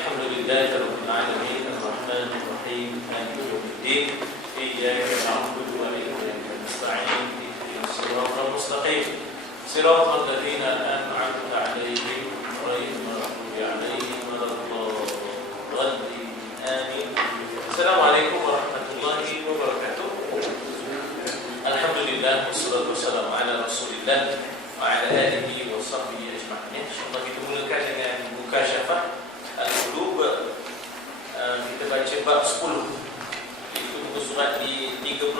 الحمد لله رب العالمين الرحمن الرحيم مالك يوم الدين إياك نعبد وإياك نستعين اهدنا الصراط المستقيم صراط الذين أنعمت عليهم غير المغضوب عليهم ولا الضالين آمين. السلام عليكم ورحمة الله وبركاته. Alhamdulillah wassalatu wassalamu ala Rasulillah wa ala alihi wa sahbihi ajma'in. Insyaallah kita mulakan dengan buka syafah Al-Qulub. Kita baca bab 10. Itu buku surat di 38.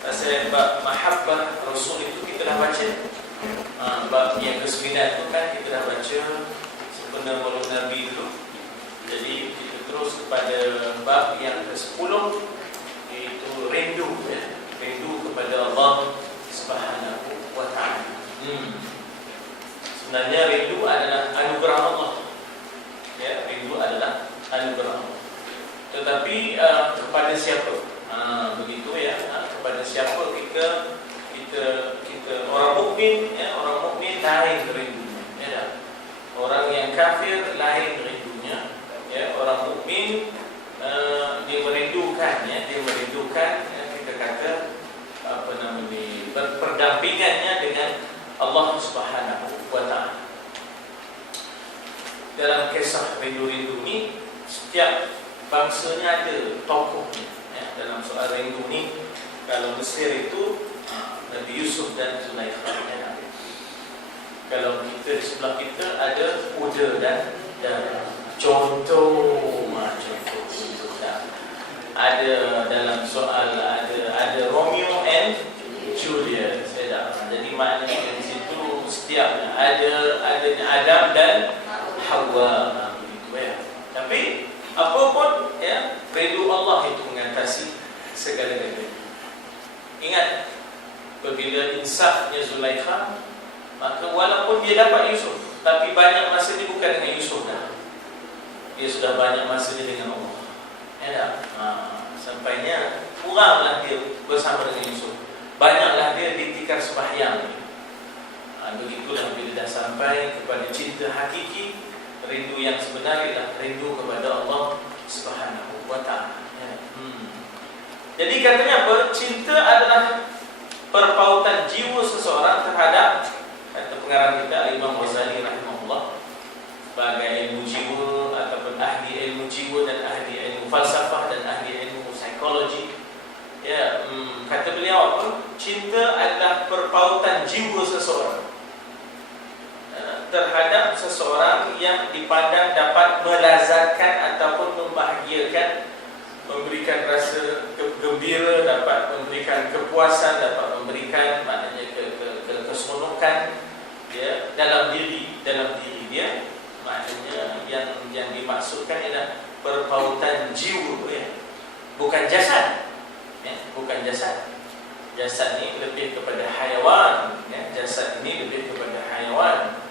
Pasal bab mahabbah Rasul itu kita dah baca. Bab yang ke-9 itu kan kita dah baca sebenarnya maulud Nabi dulu. Jadi kita terus kepada bab yang ke-10, iaitu rindu, ya. Rindu kepada Allah Subhanahu wa ta'ala. Sebenarnya rindu adalah anugerah Allah. Ya, rindu adalah anugerah Allah. Tetapi kepada siapa? Begitu ya. Kepada siapa kita orang mukmin, ya, orang mukmin lain rindunya. Ya, orang yang kafir lain rindunya. Ya, orang mukmin dia merindukan, ya, kita kata berperdampingannya dengan Allah Subhanahu wa ta'ala. Dalam kisah rindu-rindu ni, setiap bangsanya ada tokohnya, ya. Dalam soal rindu ni, kalau Mesir itu Nabi Yusuf dan Zulaikha, ya. Kalau kita di sebelah kita ada kuda dan contoh ada dalam soal ada Romeo and Juliet, jadi maknanya di situ setiap ada Adam dan Hawa, begitu ya. Tapi apapun, ya, rindu Allah itu mengatasi segala-galanya. Ingat, apabila insafnya Zulaikha, maka walaupun dia dapat Yusuf, tapi banyak masa dia bukan dengan Yusuf dah. Dia sudah banyak masa dia dengan Allah. Ya tak? Sampainya kuranglah dia bersama dengan Yusuf, banyaklah dia ditikar sembahyang. Begitulah bila dah sampai kepada cinta hakiki, rindu yang sebenarnya adalah rindu kepada Allah Subhanahu wa ta'ala. Ya. Jadi katanya apa? Cinta adalah perpautan jiwa seseorang terhadap, kata pengarang kita Imam Ghazali rahimahullah, sebagai ilmu jiwa ataupun ahli ilmu jiwa dan ahli ilmu falsafah dan ahli ilmu psikologi. Ya, kata beliau apa? Cinta adalah perpautan jiwa seseorang terhadap seseorang yang dipandang dapat melazatkan ataupun membahagiakan, memberikan rasa gembira, dapat memberikan kepuasan, dapat memberikan maknanya keseronokan, ya, dalam diri dia. Maknanya yang dimaksudkan ialah perpautan jiwa, ya. Bukan jasad, ya, bukan jasad. Jasad ni lebih kepada hayawan, ya. Jasad ini lebih kepada hayawan.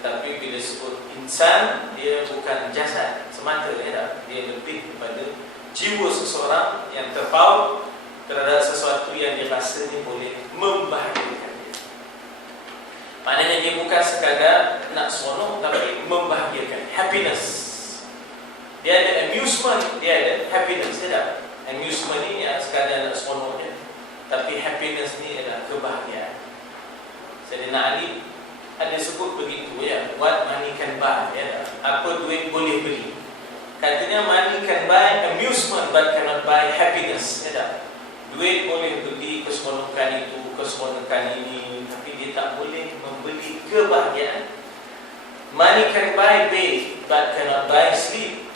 Tetapi bila sebut insan, dia bukan jasad semata, ya. Dia lebih kepada jiwa seseorang yang terpaut terhadap sesuatu yang dirasa ni boleh membahagiakan dia. Maknanya dia bukan sekadar nak seronok, tapi membahagiakan, happiness. Dia ada amusement, dia ada happiness, ya. Amusement ni sekadar nak seronok je, tapi happiness ni adalah kebahagiaan. Sayyidina Ali ada sebut begitu, ya, what money can buy, ya. Apa duit boleh beli. Katanya money can buy amusement but cannot buy happiness, ya. Duit boleh beli keseronokan itu, keseronokan ini, tapi dia tak boleh membeli kebahagiaan. Money can buy bed but cannot buy sleep.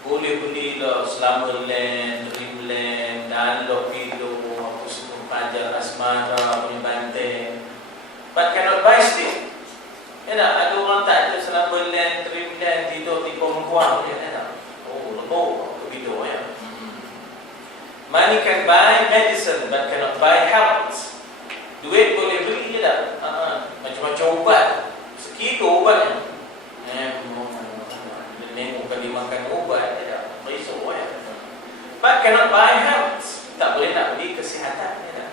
Boleh belilah Slumberland, Dreamland, Dunlop Pillow, apa semua, Fajar Asmara punya banteng, but cannot buy sleep. Ya tak? Ada orang tak ada Slumberland, Dreamland, tidur di pembuang, ya tak? Oh, lembut, tidur, ya. Money can buy medicine but cannot buy health. Duit boleh beli, ya tak? Macam-macam ubat, segitu ubatnya. Bukan dimakan ubat, ya tak? Risau, ya. But cannot buy health. Tak boleh nak beli kesihatan, ya tak?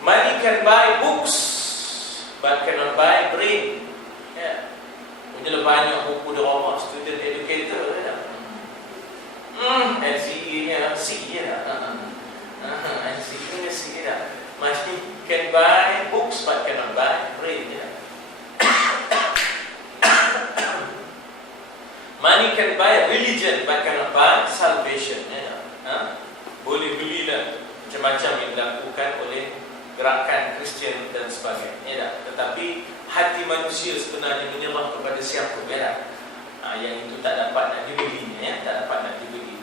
Money can buy books but cannot buy brain. Ya. Adalah banyak buku drama student educator dah. LCE-nya C je dah. LCE-nya C dah. Money can buy books but cannot buy brain je dah. Money can buy religion but cannot buy salvation je dah. Boleh belilah macam-macam yang dilakukan oleh gerakan Kristian dan sebagainya dah. Tetapi hati manusia sebenarnya menyerah kepada siapa dah. Yang itu tak dapat nak dibeli, tak dapat nak dibeli.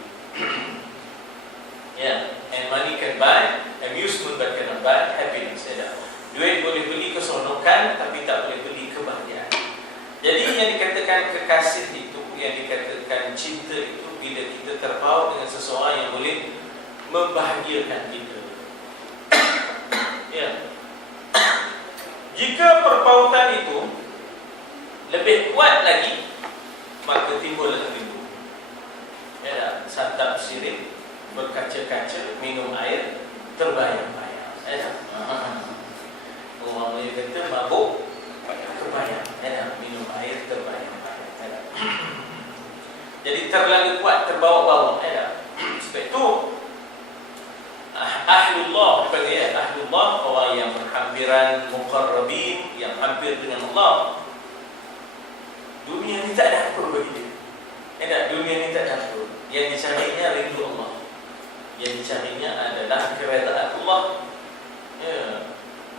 And money can buy amusement but cannot buy happiness. Duit boleh beli keseronokan tapi tak boleh beli kebahagiaan. Jadi yang dikatakan kekasih itu, yang dikatakan cinta itu, bila kita terpaut dengan seseorang yang boleh membahagiakan kita. Jika perpautan itu lebih kuat lagi, maka timbullah rindu. Santap sirih, berkaca-kaca, minum air, terbayang-bayang. Orang Melayu kata mabuk kebayang. Minum air, terbayang-bayang. Jadi terlalu kuat, terbawa-bawa. Sebab itu Ahlullah, Ahlullah, orang yang berhampiran muqarrabin, yang hampir dengan Allah, dunia ni tak ada apa bagi dia. Dunia ni tak ada apa. Yang dicarinya rindu Allah. Yang dicarinya adalah keredaan Allah.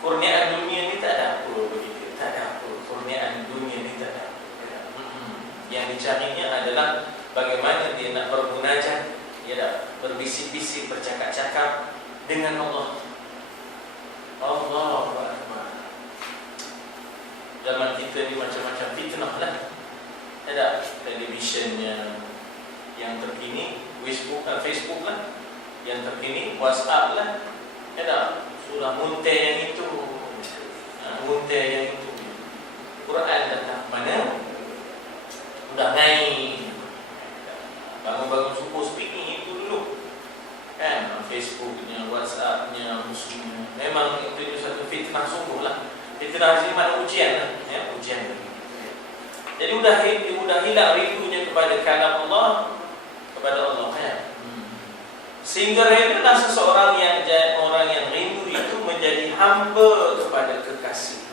Kurniaan dunia ni tak ada apa bagi dia. Tak ada apa. Kurniaan dunia ni tak ada apa. Yang dicarinya adalah bagaimana dia nak bermunajat, berbisik-bisik, bercakap-cakap dengan Allah. Allahu Akbar. Zaman kita ni macam-macam fitnah lah. Televisionnya yang terkini, Facebook lah, yang terkini WhatsApp lah. Surah muntah yang itu, muntah yang itu. Quran datang mana? Udah naik. Bangun-bangun subuh speaking itu dulu. Facebooknya, WhatsAppnya, musuhnya. Memang itu satu fitnah sungguh lah. Fitnah ini mana ujian lah. Ujian. Jadi sudah hilang rindunya kepada kalam Allah, kepada Allah. Sehingga redalah seseorang orang yang rindu itu menjadi hamba kepada kekasih.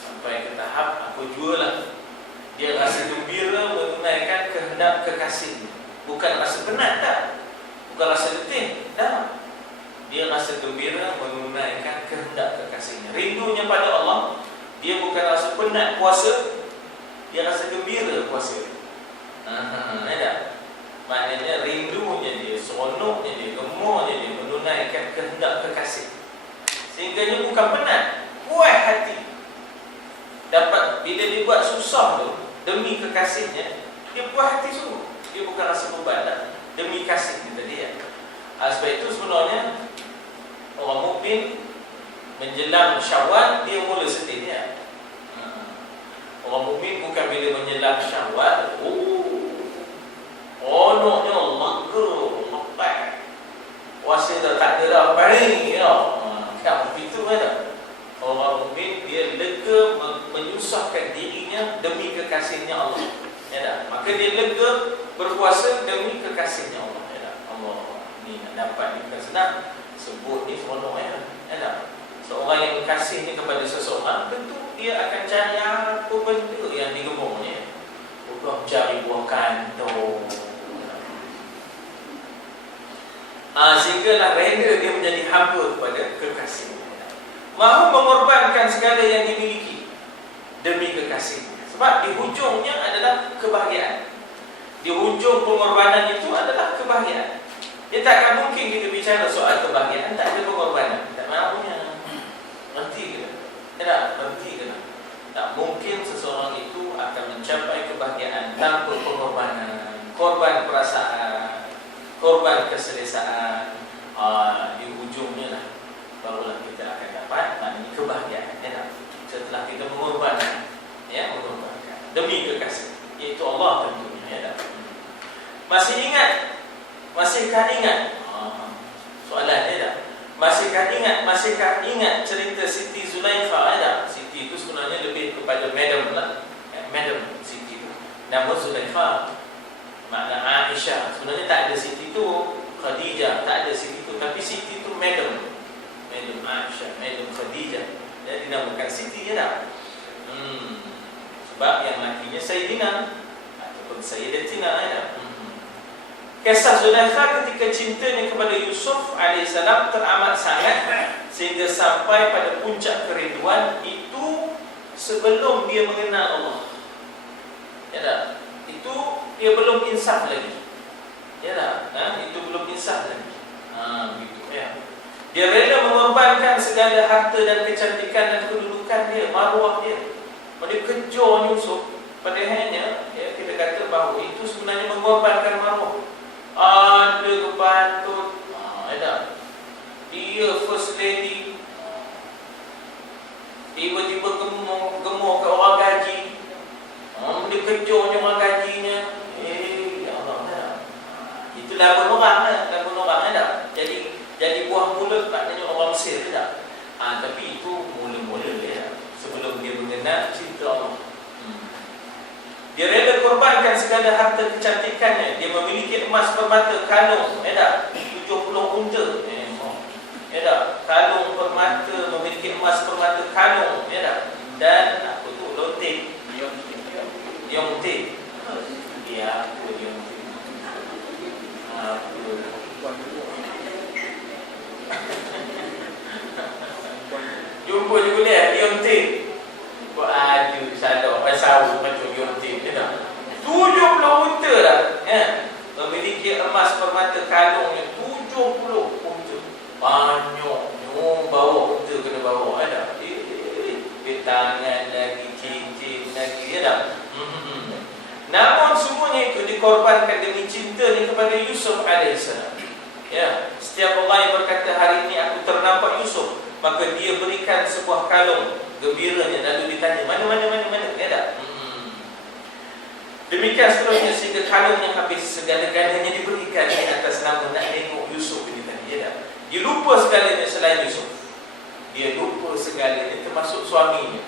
Sampai ke tahap aku jual lah. Dia rasa gembira menunaikan kehendak kekasihnya. Bukan rasa penat tak? Bukan rasa letih tak? Dia rasa gembira menunaikan kehendak kekasihnya. Rindunya pada Allah, dia bukan rasa penat puasa, dia rasa gembira puasa. Maknanya rindunya dia, seronoknya dia, gemurnya dia menunaikan kehendak kekasih. Sehingga dia bukan penat, puas hati. Dapat bila dia buat susah tu demi kekasihnya, dia puas hati sungguh. Dia bukan rasa beban demi kasihnya tadi sebab itu sebenarnya orang mukmin menjelang Syawal dia mula sedih dia. Orang mukmin bukan bila menjelang Syawal, onoknya lega, lepas puasa dah tak ada dah paling, kan begitu kan. Orang mukmin dia lega menyusahkan dirinya demi kekasihnya Allah. Maka dia lega berpuasa demi kekasihnya Allah. Allah ni nak dapat ni bukan senang. Sebut ni seronok seorang yang kasih ni kepada seseorang, tentu dia akan cari apa benda yang digemurnya. Bukan cari buah kantong. Sehinggalah reda dia menjadi hamba kepada kekasih. Mahu mengorbankan segala yang dimiliki demi kekasih. Sebab di hujungnya adalah kebahagiaan. Di hujung pengorbanan itu adalah kebahagiaan. Dia takkan mungkin kita bicara soal kebahagiaan tak ada pengorbanan. Tak mahunya. Berhenti ke? Tak berhenti ke? Tak mungkin seseorang itu akan mencapai kebahagiaan tanpa pengorbanan. Korban perasaan, korban keselesaan. Di hujungnya lah barulah kita akan dapat maknanya kebahagiaan. Setelah kita mengorbankan, mengorbankan demi kekasih, iaitu Allah tentunya. Masih ingat? Masihkah ingat? Soalan dia dah. Masihkah ingat cerita Siti Zulaikha? Siti itu sebenarnya lebih kepada madam lah. Madam Siti itu. Nama Zulaikha, makna Aisyah. Sebenarnya tak ada Siti itu Khadijah, tak ada Siti itu, tapi Siti itu Madam Aisyah, Madam Khadijah. Jadi dinamakan Siti ya tak? Sebab yang lakinya Sayyidina ataupun Sayyidatina ya. Kisah Zulaikha ketika cintanya kepada Yusuf alaihissalam teramat sangat sehingga sampai pada puncak kerinduan itu sebelum dia mengenal Allah. Ya tak? Itu dia belum insaf lagi. Ya tak? Itu belum insaf lagi. Begitu ya. Dia rela mengorbankan segala harta dan kecantikan dan kedudukan dia, maruah dia. Dia kejar Yusuf. Padahalnya ya, kita kata bahawa itu sebenarnya mengorbankan maruah. Ada kepatut dia first lady tiba-tiba gemuk ke orang gaji, dia kejarnya orang gajinya. Ya Allah, itu lagu orang tak? Jadi buah mulut maknanya orang Mesir tak? Tapi itu mula-mula ya, sebelum dia mengenal cinta Allah. Dia rela korbankan segala harta kecantikannya. Dia memiliki emas permata kalung, tak? 70 unta. Ya tak? Kalung permata, memiliki emas permata kalung, ya tak? Dan apa tu? Lontik. Yontik. Ya, yontik. Jumpa je boleh yontik. Aduh, salah orang sawu macam yontik, ya tak? 70 unta lah, ya. Memiliki emas permata kalungnya 70 unta. Banyak, bawa unta kena bawa, ya tak? Di tangan lagi, cincin lagi, ya tak? Namun semuanya itu dikorbankan demi cintanya kepada Yusuf alaihissalam. Ya, setiap orang yang berkata hari ini aku ternampak Yusuf, maka dia berikan sebuah kalung gembiranya, lalu ditanya mana, ya tak? Demikian seterusnya sehingga kalung yang habis segala-galanya diberikan di atas nama nak tengok Yusuf ini tadi, ya tak? Dia lupa segalanya selain Yusuf. Dia lupa segalanya termasuk suaminya,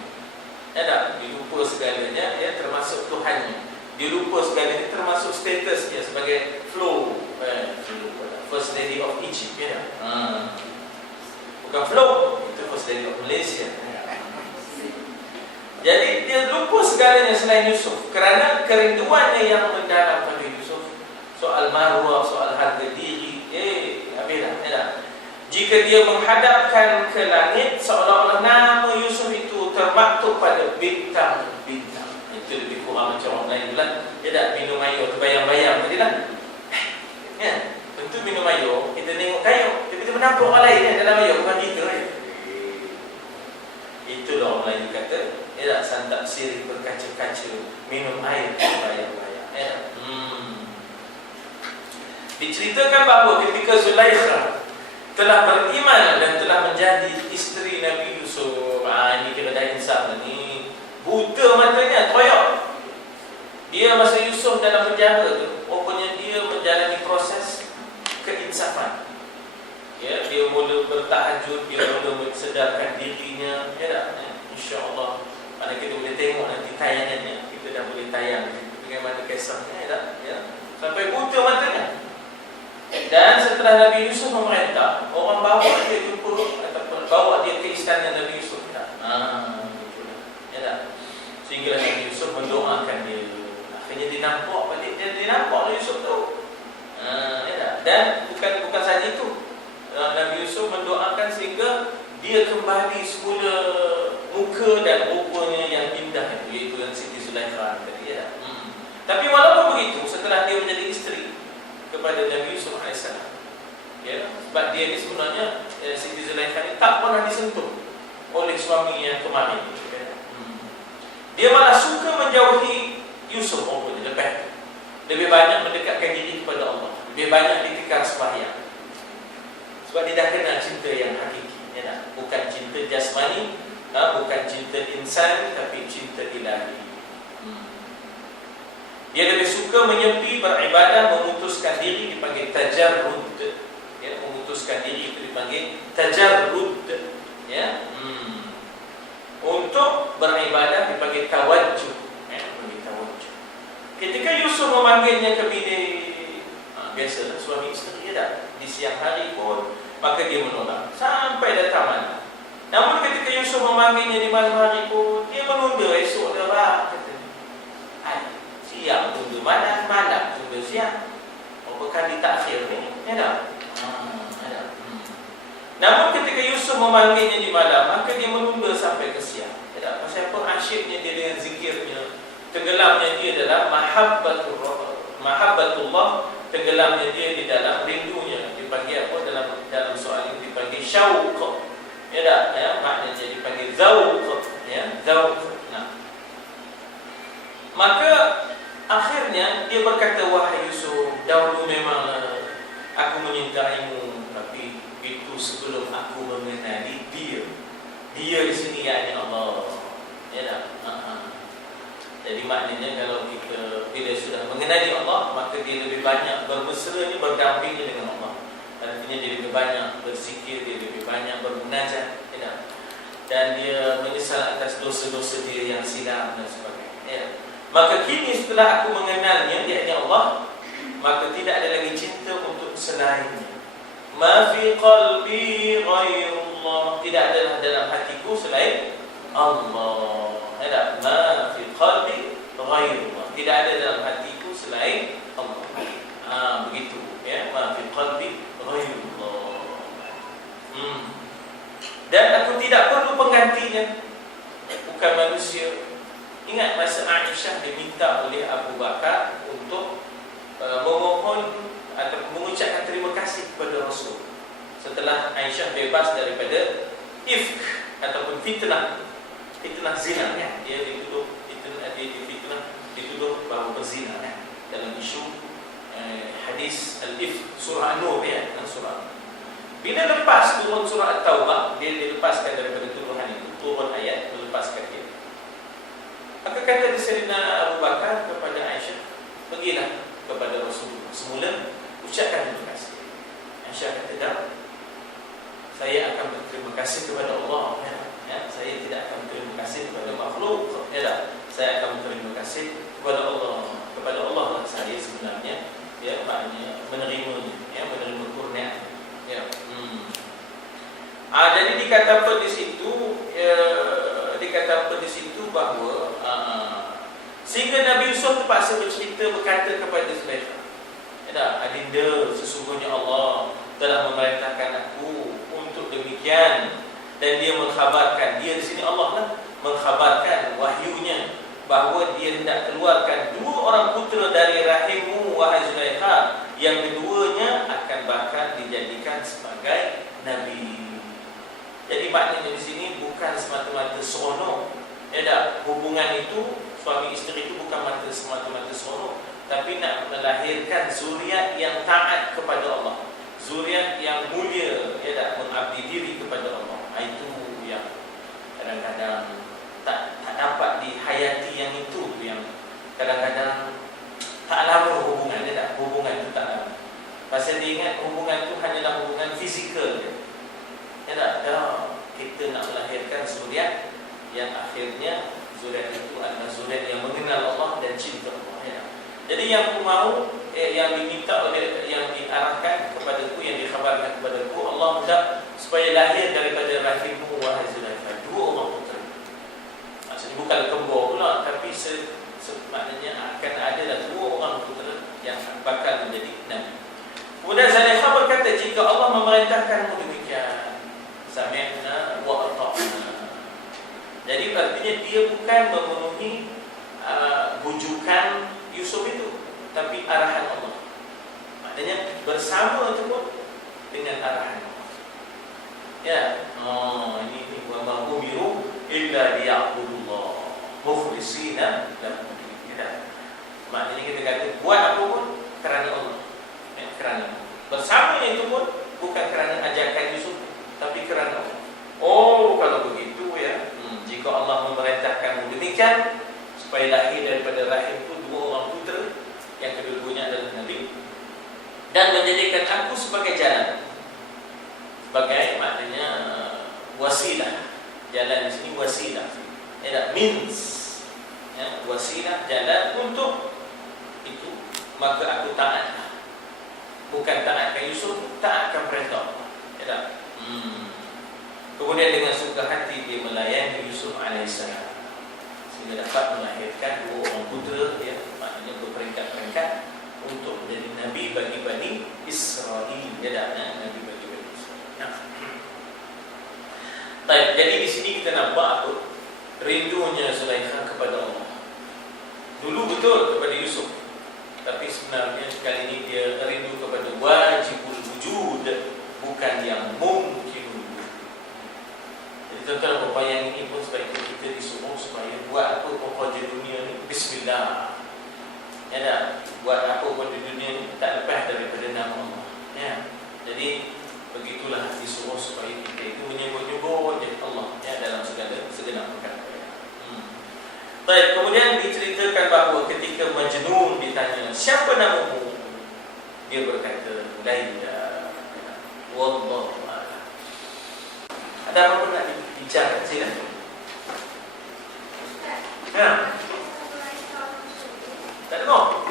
ya tak? Dia lupa segalanya, ya, termasuk Tuhannya. Dia lupa segalanya termasuk status dia sebagai First Lady of Egypt, ya tak? Bukan Flo, itu First Lady of Malaysia. Jadi dia lupa segalanya selain Yusuf kerana kerinduannya yang mendalam pada Yusuf. Soal maruah, soal harga diri, habislah, ya tak? Jika dia menghadapkan ke langit, seolah-olah nama Yusuf itu termaktub pada bintang-bintang. Itu lebih kurang macam orang lain pula. Ya tak? Minum air terbayang-bayang tadi lah. Ya, tentu minum air, kita tengok kayu, tiba-tiba nampak orang lain dalam air, bukan kita. Itulah orang lain kata, ya tak? Santap sirih berkaca-kaca, minum air terbayang-bayang. Ya tak? Diceritakan bahawa ketika Zulaikha telah beriman dan telah menjadi isteri Nabi Yusuf, ini kena dah insaf ni, buta matanya, toyok. Dia masa Yusuf dalam penjara tu, rupanya dia menjalani proses keinsafan. Ya, dia mula bertahajud, dia mula mensedarkan dirinya, ya tak? InsyaAllah mana kita boleh tengok nanti tayangannya, kita dah boleh tayang bagaimana kisahnya, ya tak? Ya, sampai buta matanya. Dan setelah Nabi Yusuf memerintah, orang bawa dia jumpa ataupun bawa dia ke istana Nabi Yusuf, tak? Ya tak? Sehingga Nabi Yusuf mendoakan dia. Akhirnya dia nampak balik, dia nampak Nabi Yusuf tu. Ya tak? Dan bukan saja itu, Nabi Yusuf mendoakan sehingga dia kembali semula muka dan rupanya yang indah, iaitu yang Siti Zulaikha tadi, ya tak? Tapi walaupun begitu, setelah dia menjadi isteri kepada Nabi Yusuf AS, ya, sebab dia ni sebenarnya Siti Zulaikha ni tak pernah disentuh oleh suami yang kemarin, ya. Dia malah suka menjauhi Yusuf rupanya lepas. Lebih banyak mendekatkan diri kepada Allah, lebih banyak ditikar sembahyang. Sebab dia dah kenal cinta yang hakiki, ya tak? Bukan cinta jasmani, bukan cinta insan, tapi cinta ilahi. Dia lebih suka menyepi, beribadah, memutuskan diri dipanggil tajarrud. Ya, memutuskan diri itu dipanggil tajarrud. Ya. Untuk beribadah dipanggil tawajjuh. Ya, Ketika Yusuf memanggilnya ke bilik, biasalah suami isteri tak, di siang hari pun, maka dia menolak sampai datang malam. Namun ketika Yusuf memanggilnya di malam hari pun, dia menunda esok dah bah, katanya. Siang tunda malam, malam tunda siang. Apakah ditakhir ni? Ya tak? Ada. Namun ketika Yusuf memanggilnya di malam, maka dia menunda sampai ke siang. Ya tak? Pasal apa? Asyiknya dia dengan zikirnya, tenggelamnya dia dalam mahabbatullah, tenggelamnya dia di dalam rindunya. Dipanggil apa dalam soal ini? Dipanggil syauq. Ya tak? Ya, maknanya dipanggil zauq. Ya, zauq. Nah. Maka akhirnya dia berkata, wahai Yusuf, dahulu memanglah aku menyintaimu, tapi itu sebelum aku mengenali dia. Dia di sini yakni Allah. Ya tak? Jadi maknanya kalau kita bila sudah mengenali Allah, maka dia lebih banyak bermesranya, berdampingnya dengan Allah. Artinya dia lebih banyak berzikir, dia lebih banyak bermunajat, ya. Dan dia menyesal atas dosa-dosa dia yang silam dan sebagainya. Ya. Maka kini setelah aku mengenalnya, yakni Allah, maka tidak ada lagi cinta untuk selainnya. Ma fi qalbi ghairullah, tidak ada dalam hatiku selain Allah. Ada ma fi qalbi ghairullah, tidak ada dalam hatiku selain Allah. Begitu ya, ma fi qalbi ghairullah. Dan aku tidak perlu penggantinya, bukan manusia. Ingat masa Aisyah diminta oleh Abu Bakar untuk memohon atau mengucapkan terima kasih kepada Rasul setelah Aisyah bebas daripada ifk ataupun fitnah zina, ya. Dia dituduh bahawa berzina, ya. Dalam isu hadis al-ifk surah An-Nur, ya, surah. Bila lepas turun surah At-Taubah, dia dilepaskan daripada tuduhan itu, turun ayat melepaskan dia. Maka kata Sayyidina Abu Bakar kepada Aisyah, pergilah kepada Rasulullah, semula ucapkan terima kasih. Aisyah kata, dah, saya akan berterima kasih kepada Allah, ya. Saya tidak akan berterima kasih kepada makhluk, ya dah. Saya akan berterima kasih kepada Allah. Kepada Allah lah saya sebenarnya, ya, maknanya menerimanya, ya, menerima kurnia, ya. Jadi dikata apa di situ? Dikata apa di situ bahawa sehingga Nabi Yusuf terpaksa berkata kepada Zulaikha, ya, adinda, sesungguhnya Allah telah memerintahkan aku untuk demikian. Dan dia mengkhabarkan, dia di sini Allah lah mengkhabarkan wahyunya bahawa dia hendak keluarkan 2 orang putera dari rahimmu, wahai Zulaikha, yang keduanya akan bahkan dijadikan sebagai nabi. Jadi maknanya di sini bukan semata-mata seronok, ya tak? Hubungan itu suami isteri itu bukan semata-mata seronok, tapi nak melahirkan zuriat yang taat kepada Allah, zuriat yang mulia, ya tak? Mengabdi diri kepada Allah. Itu yang kadang-kadang tak dapat dihayati, yang itu yang kadang-kadang tak lama hubungan, ya tak? Hubungan itu tak lama. Pasal dia ingat hubungan itu hanyalah hubungan fizikal, ya tak? Kita nak melahirkan zuriat yang akhirnya zuriat itu adalah zuriat yang mengenal Allah dan cinta Allah, ya. Jadi yang aku mahu, yang diminta oleh, yang diarahkan kepadaku, yang dikhabarkan kepadaku, Allah hendak supaya lahir daripada rahimmu, wahai Zulaikha, 2 orang putera. Maksudnya bukan kembar pula, tapi maknanya akan adalah 2 orang putera yang bakal menjadi nabi. Kemudian Zulaikha berkata, jika Allah memerintahkanmu demikian, sami'na wa ata'na. Jadi artinya dia bukan memenuhi bujukan Yusuf itu, tapi arahan Allah. Maknanya bersama itu pun dengan arahan Allah. Ya, ini wa ma umiru illa liya'budullah mukhlisina lahu din. Maknanya kita kata buat apa pun kerana Allah. Ya, kerana bersama itu pun bukan kerana ajakan Yusuf, tapi kerana Allah. Oh, kalau begitu, ya, jika Allah memerintahkanmu demikian supaya lahir daripada rahimku 2 orang putera yang kedua-duanya adalah nabi, dan menjadikan aku sebagai jalan, sebagai maknanya wasilah. Jalan di sini wasilah, ya, means, ya, wasilah, jalan untuk maka aku taatlah. Bukan taatkan Yusuf, taatkan perintah Allah. Ya tak? Kemudian dengan suka hati dia melayani Yusuf alaihissalam sehingga dapat melahirkan 2 orang putera, ya, maknanya berperingkat-peringkat untuk menjadi nabi bagi Bani Israel. Ya tak? Nabi bagi Bani Israel. Ya. Baik, jadi di sini kita nampak apa? Rindunya Zulaikha kepada Allah. Dulu betul kepada Yusuf, tapi sebenarnya kali ini dia rindu kepada wajibul wujud, bukan yang mungkin. Jadi tuan-tuan, yang ini pun sebaiknya kita disuruh supaya buat apa pun projek dunia ni, bismillah. Ya tak? Buat apa pun di dunia ni tak lepas daripada nama Allah. Ya. Jadi begitulah disuruh supaya kita itu menyebut-nyebut Allah, ya, dalam segenap perkara. Baik, kemudian diceritakan bahawa ketika Majnun ditanya, siapa namamu? Dia berkata, Laila. Wallahu a'lam. Ada apa pun nak bicara? Sila. Ya. Tak dengar?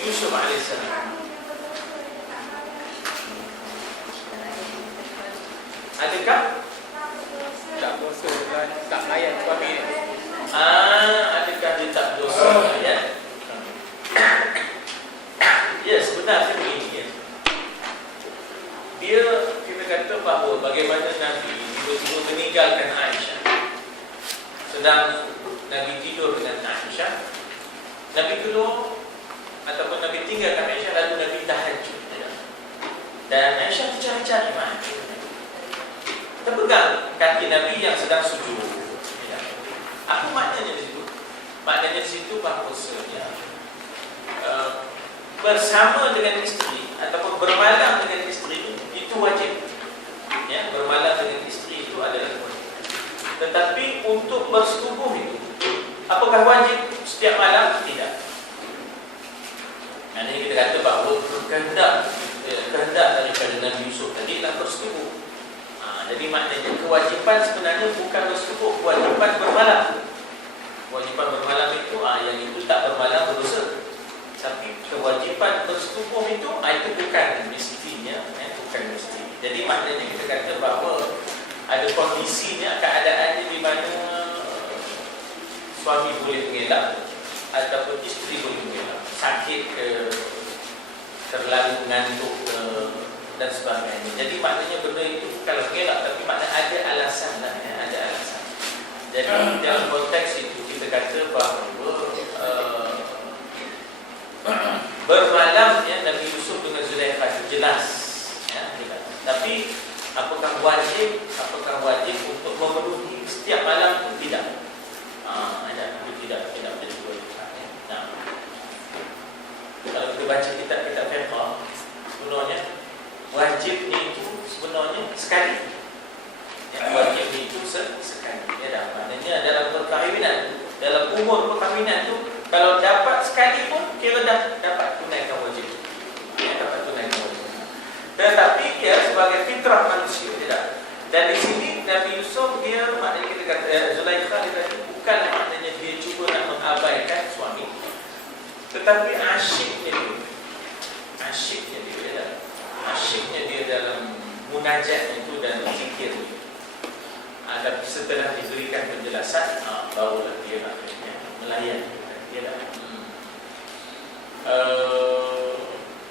Yusuf alaihissalam. Adakah? Tak dosa tak layan suami. Adakah dia tak dosa ya? Ya, sebenarnya begini ya. Dia, kita kata bahawa bagaimana Nabi tiba-tiba meninggalkan Aisyah. Sedang Nabi tidur dengan Aisyah, Nabi keluar ataupun Nabi tinggalkan Aisyah, lalu Nabi tahajud ya. Dan Aisyah tercari-cari mana terpegang kaki Nabi yang sedang sujud. Ya. Apa maknanya di situ? Maknanya di situ bahawasanya bersama dengan isteri ataupun bermalam dengan isteri itu wajib. Ya, bermalam dengan isteri itu adalah wajib. Tetapi untuk bersetubuh itu, apakah wajib setiap malam? Tidak. Maknanya kita kata bahawa kehendak daripada Nabi Yusuf tadi nak bersetubuh. Jadi maknanya kewajipan sebenarnya bukan bersetubuh, kewajipan bermalam. Kewajipan bermalam itu, yang itu tak bermalam berdosa. Tapi kewajipan bersetubuh itu bukan mestinya, bukan mesti. Jadi maknanya kita kata bahawa ada kondisinya, keadaannya di mana suami boleh mengelak ataupun isteri boleh mengelak, sakit ke, terlalu ngantuk ke, dan sebagainya. Jadi maknanya benda itu kalau mengelak, tapi maknanya ada alasan lah, ya, ada alasan. Jadi dalam konteks itu kita kata bahawa bermalamnya Nabi Yusuf dengan Zulaikha itu jelas, ya, jelas. Tapi apakah wajib untuk memenuhi setiap malam itu? Tidak. Tidak menjadi kewajipan. Nah, kalau kita baca kitab-kitab fiqh, sebenarnya wajibnya itu sebenarnya sekali. Ya, wajibnya itu sekali. Ya, dah. Maknanya dalam perkahwinan, dalam umur perkahwinan itu, kalau dapat sekali pun kira dah dapat tunaikan wajib. Ya, dapat tunaikan wajib. Tetapi ya sebagai fitrah manusia tidak. Dan di sini Nabi Yusuf dia, maknanya kita kata Zulaikha dia tadi, bukan maknanya dia cuba nak mengabaikan suami, tetapi asyiknya dia dalam munajat itu dan zikir. Tapi setelah diberikan penjelasan, barulah dia akhirnya melayan. Dia dah.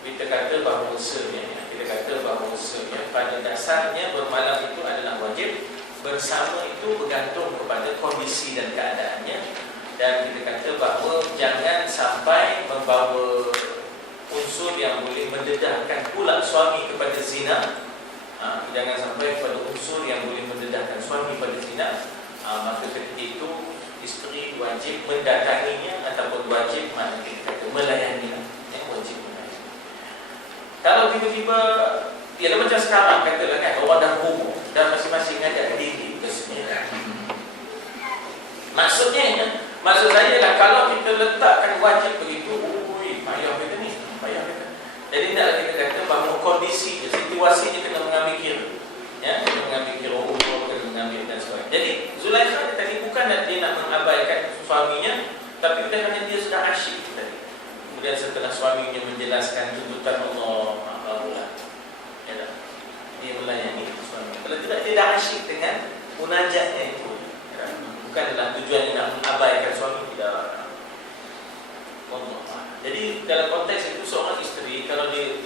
Kita kata bahawasanya pada dasarnya bermalam itu adalah wajib. Bersama itu bergantung kepada kondisi dan keadaannya. Dan kita kata bahawa jangan sampai membawa unsur yang boleh mendedahkan pula suami kepada zina. Jangan sampai pada unsur yang boleh mendedahkan suami pada zina. Maka ketika itu isteri wajib mendatanginya ataupun wajib kita kata melayaninya. Wajib melayani. Kalau tiba-tiba dia macam sekarang katalah kan, orang dah umur dan masing-masing ngajak diri bersemiran. Maksud saya lah, kalau kita letakkan wajib begitu, payah kita ni, payah kita. Jadi taklah kita kata bahawa kondisi, situasinya kena mengambil kira. Ya, kena mengambil kira umur, kena mengambil dan sebagainya. Jadi Zulaikha tadi bukan dia nak mengabaikan suaminya, Tapi kerana dia sudah asyik tadi, kemudian setelah suaminya menjelaskan tuntutan Allah, barulah dia melayani suami. Kalau tidak asyik dengan munajatnya itu, bukanlah tujuannya nak mengabaikan suami, tidak. Jadi dalam konteks itu seorang isteri kalau dia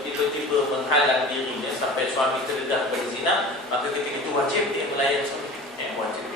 tiba-tiba menghalang dirinya sampai suami terdedah berzina, maka ketika itu wajib dia melayan suami. Wajib.